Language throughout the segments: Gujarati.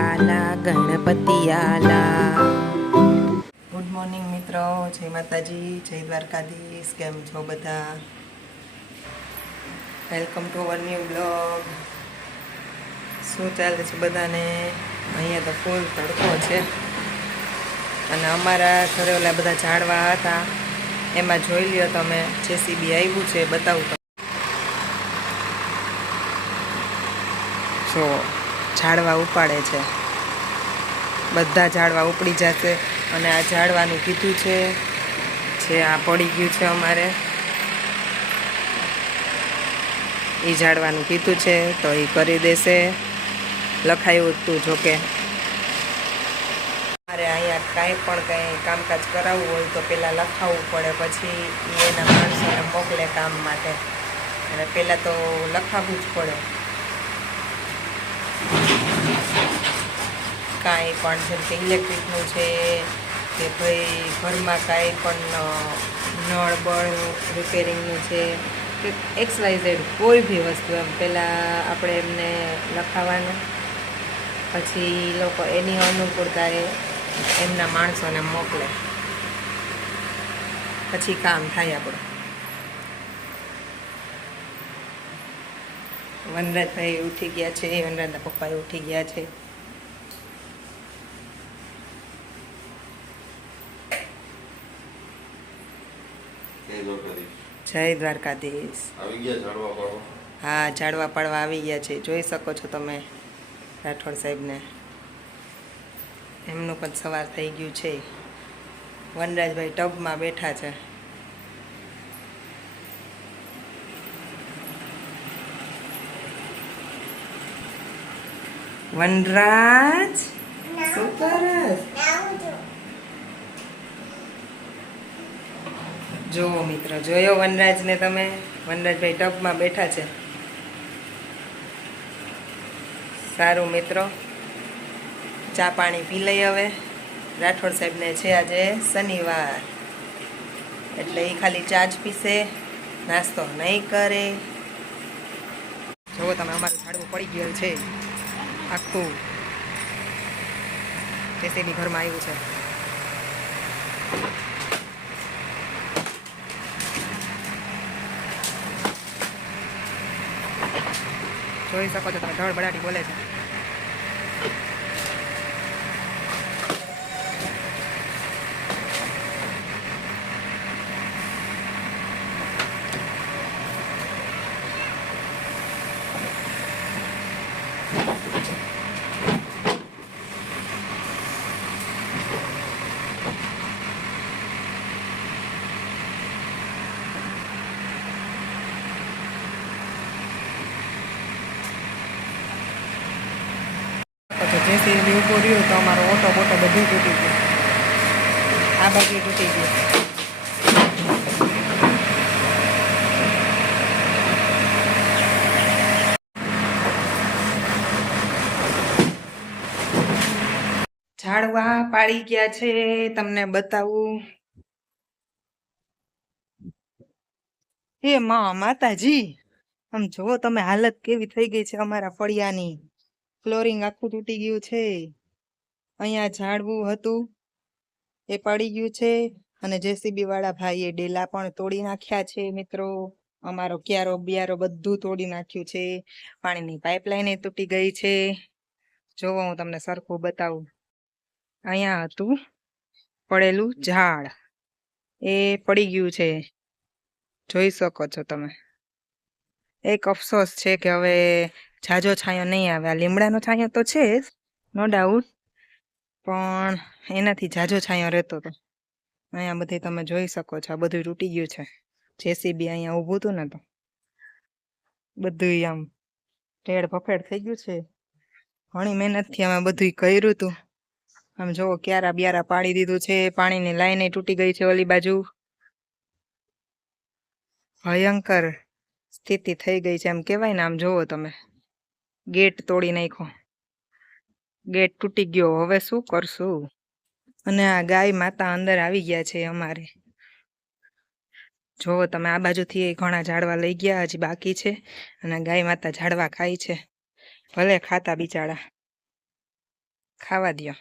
આલા ગણપતિ આલા। ગુડ મોર્નિંગ મિત્રો, જય માતાજી, જય દ્વારકાધીશ। કેમ છો બધા? Welcome to our new blog. શું ચાલે છે બધાને? અહીંયા તો ફૂલ તડકો છે અને અમારા ઘરે ઓલા બધા ઝાડવા હતા એમાં જોઈ લ્યો તમે, જેસીબી આવ્યું છે, બતાવું તમે। જો ઝાડવા ઉપાડે છે, બધા ઝાડવા ઉપડી જશે અને આ ઝાડવાનું કીધું છે જે આ પડી ગયું છે અમારે, એ ઝાડવાનું કીધું છે તો એ કરી દેશે। લખાયું હતું જોકે મારે અહીંયા કાંઈ કામકાજ કરાવવું હોય તો પહેલાં લખાવવું પડે, પછી એના માણસોને મોકલે કામ માટે, અને પહેલાં તો લખાવવું જ પડે। કાંઈ પણ જેમ કે ઇલેક્ટ્રિકનું છે કે ભાઈ ઘરમાં કાંઈ પણ નળ બળ રિપેરિંગનું છે કે XYZ કોઈ બી વસ્તુ, એમ પહેલાં આપણે એમને લખાવાનું, પછી લોકો એની અનુકૂળતાએ એમના માણસોને મોકલે, પછી કામ થાય આપણું। વનરાજભાઈ ઉઠી ગયા છે, વનરાજના પપ્પાએ ઉઠી ગયા છે। જય દ્વારકાધીશ। આવી ગયા ઝાડવા પાડવા? હા, ઝાડવા પાડવા આવી ગયા છે, જોઈ શકો છો તમે રાઠોડ સાહેબને। એમનું પણ સવાર થઈ ગયું છે। વનરાજભાઈ ટબમાં બેઠા છે। વનરાજ શું કરસ? જો મિત્રો, જોયો વનરાજને તમે? વનરાજભાઈ ટબમાં બેઠા છે। સારું મિત્રો, ચા પાણી પી લઈ હવે। રાઠોડ સાહેબને છે આજે શનિવાર, એટલે એ ખાલી ચા જ પીશે, નાસ્તો નહીં કરે। જુઓ તમે, અમારું ઝાડવું પડી ગયેલ છે આખું, જેસીબી ઘરમાં આવ્યું છે। જોઈ શકો છો તમે, ધડબડાટી બોલે છે। જેસીબી ઊભો રહ્યો તો અમારો ઓટો બોટો બધું તૂટી ગયું, આ બાજુ તૂટી ગયું। ઝાડવા પાડી ગયા છે, તમને બતાવું। હે માતાજી, આમ જુઓ તમે, હાલત કેવી થઈ ગઈ છે અમારા ફળિયાની। ફ્લોરિંગ આખું તૂટી ગયું છે। અહીંયા ઝાડવું હતું એ પડી ગયું છે, અને જેસીબી વાળા ભાઈએ ડેલા પણ તોડી નાખ્યા છે મિત્રો। અમારો ક્યારો બિયારો બધું તોડી નાખ્યું છે। પાણીની પાઇપલાઇન તૂટી ગઈ છે। જોવો હું તમને સરખું બતાવું, અહીંયા હતું પડેલું ઝાડ, એ પડી ગયું છે, જોઈ શકો છો તમે। એક અફસોસ છે કે હવે ઝાઝો છાંયો નહીં આવે। આ લીમડાનો છાંયો તો છે જ, નો ડાઉટ, પણ એનાથી ઝાઝો છાંયો રહેતો હતો। અહીંયા બધી તમે જોઈ શકો છો, આ બધું તૂટી ગયું છે। જેસીબી અહીંયા ઊભું હતું ને તો બધું આમ ઢેળ ભફેડ થઈ ગયું છે। ઘણી મહેનતથી અમે બધું કર્યું હતું। આમ જોવો, ક્યારા બ્યારા પાડી દીધું છે, પાણીની લાઈન તૂટી ગઈ છે ઓલી બાજુ। ભયંકર સ્થિતિ થઈ ગઈ છે, એમ કહેવાય ને। આમ જોવો તમે, ગેટ તોડી નાખ્યો, ગેટ તૂટી ગયો, હવે શું કરશું? અને આ ગાય માતા અંદર આવી ગયા છે અમારે। જોવો તમે, આ બાજુથી ઘણા ઝાડવા લઈ ગયા, હજી બાકી છે, અને ગાય માતા ઝાડવા ખાય છે। ભલે ખાતા બિચારા, ખાવા દ્યો.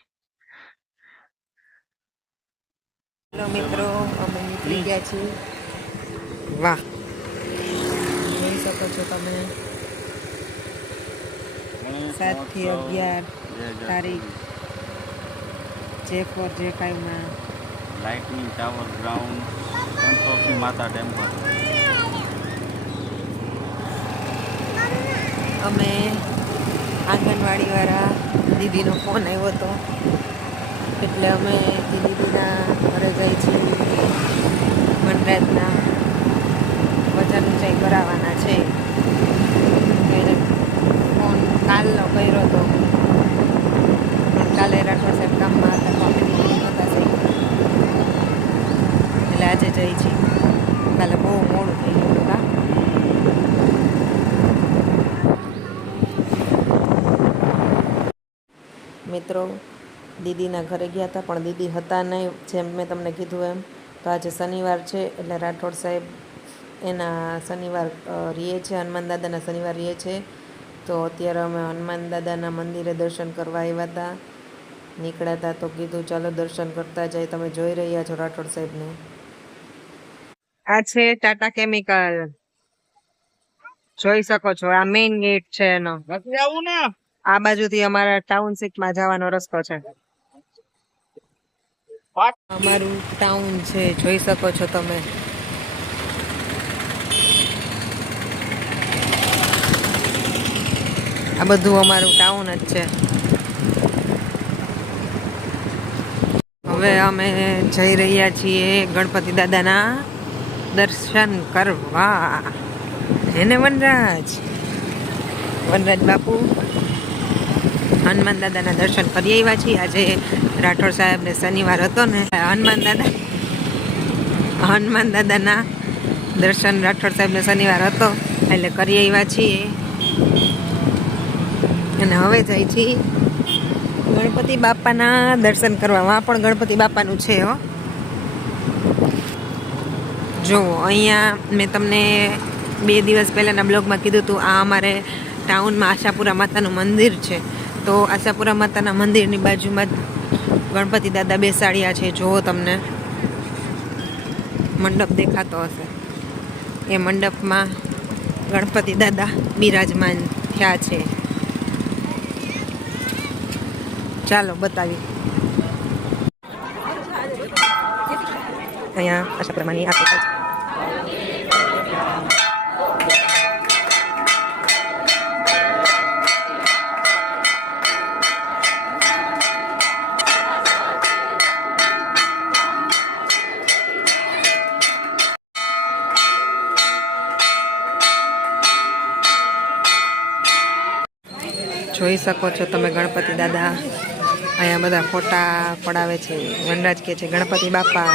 હેલો મિત્રો, અમે નીકળી ગયા છીએ. વાહ, જોઈ શકો છો તમે. 7 થી 11 તારીખ J4J5 માં લાઇટનિંગ ટાવર ગ્રાઉન્ડ સંતોષી માતા ટેમ્પલ. અમે આંગણવાડી વાળા દીદીનો ફોન આવ્યો હતો એટલે અમે દીદીના ઘરે જઈ છીએ. વનરાજના વજન ઊંચાઈ કરાવવાના છે. એને ફોન કાલનો કર્યો હતો પણ કાલે રાઠોડ સાહેબ કામમાં હતા તો અમે દીદી નહોતા થઈ એટલે આજે જઈ છીએ. કાલે બહુ મોડું થઈ ગયું હતું. મિત્રો દીદીના ઘરે ગયા હતા પણ દીદી હતા નહીં, જેમ મેં તમને કીધું એમ. તો આજે શનિવાર છે એટલે રાઠોડ સાહેબ એના શનિવાર રહે છે, હનુમાન દાદાના શનિવાર રહે છે. તો અત્યારે અમે હનુમાન દાદાના મંદિરે દર્શન કરવા આવ્યા હતા. નીકળ્યા હતા તો કીધું ચાલો દર્શન કરતા જાય. તમે જોઈ રહ્યા છો રાઠોડ સાહેબને. આ છે ટાટા કેમિકલ, જોઈ શકો છો. આ મેઇન ગેટ છે એનો. આ બાજુથી અમારા ટાઉનશીપમાં જવાનો રસ્તો છે. અમારું ટાઉન છે, જોઈ શકો છો તમે. આ બધું અમારું ટાઉન જ છે. હવે અમે જઈ રહ્યા છીએ ગણપતિ દાદાના દર્શન કરવા. એને વનરાજ બાપુ હનુમાન દાદાના દર્શન કરી આવ્યા છીએ. આજે રાઠોડ સાહેબને શનિવાર હતો ને, હનુમાન દાદાના દર્શન રાઠોડ સાહેબને શનિવાર હતો એટલે કરી આવ્યા છીએ. અને હવે જાય છીએ ગણપતિ બાપાના દર્શન કરવામાં. પણ ગણપતિ બાપાનું છે હો. જુઓ અહીંયા મેં તમને 2 દિવસ પહેલાંના બ્લોગમાં કીધું હતું, આ અમારે ટાઉનમાં આશાપુરા માતાનું મંદિર છે. તો આશાપુરા માતાના મંદિરની બાજુમાં જ ગણપતિ દાદા બેસાડ્યા છે. જુઓ તમને મંડપ દેખાતો હશે. એ મંડપમાં ગણપતિ દાદા બિરાજમાન થયા છે. ચાલો બતાવી. અહીંયા આશાપુરામાંની આ છે. જોઈ શકો છો તમે ગણપતિ દાદા. અહીંયા બધા ફોટા પડાવે છે. વનરાજ કે છે ગણપતિ બાપા.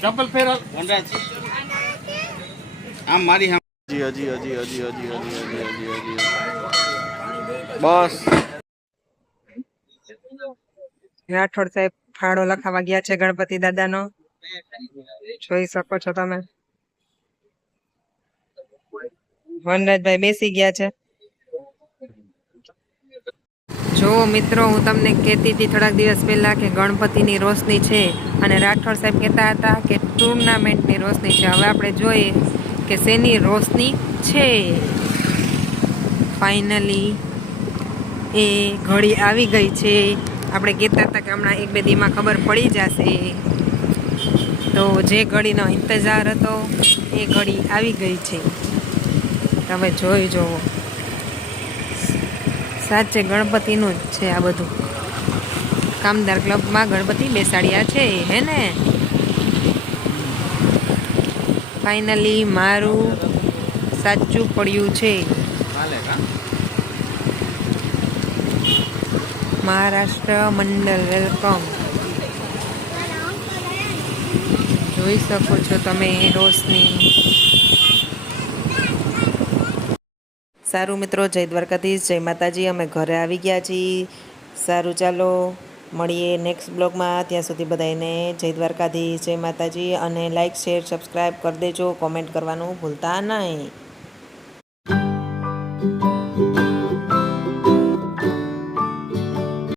ચપ્પલ ફેરા વનરાજ આમ મારી હજી બસ. રાઠોડ સાહેબ ફાળો લખાવા ગયા છે ગણપતિ દાદાનો. જોઈ શકો છો તમે. વનરાજભાઈ બેસી ગયા છે. જો મિત્રો, હું તમને કહેતી હતી થોડાક દિવસ પહેલા કે ગણપતિની રોશની છે અને રાઠોડ સાહેબ કહેતા હતા કે ટુર્નામેન્ટની રોશની છે. હવે આપણે જોઈએ કે શેની રોશની છે. ફાઇનલી એ ઘડી આવી ગઈ છે. આપણે કહેતા હતા કે હમણાં 1-2 દીમાં ખબર પડી જશે. તો જે ઘડીનો ઇંતજાર હતો એ ઘડી આવી ગઈ છે. તમે જોઈ જુઓ, સાચે ગણપતિનું જ છે આ બધું. કામદાર ક્લબમાં ગણપતિ બેસાડ્યા છે હે ને. ફાઇનલી મારું સાચું પડ્યું છે. મહારાષ્ટ્ર મંડળ વેલકમ. જોઈ શકો છો તમે રોશની. સારું મિત્રો, જય દ્વારકાધીશ, જય માતાજી. અમે ઘરે આવી ગયા છીએ. સારું, ચાલો મળીએ નેક્સ્ટ બ્લોગમાં. ત્યાં સુધી બધાને જય દ્વારકાધીશ, જય માતાજી. અને લાઇક, શેર, સબસ્ક્રાઈબ કરી દેજો. કોમેન્ટ કરવાનું ભૂલતા નહીં.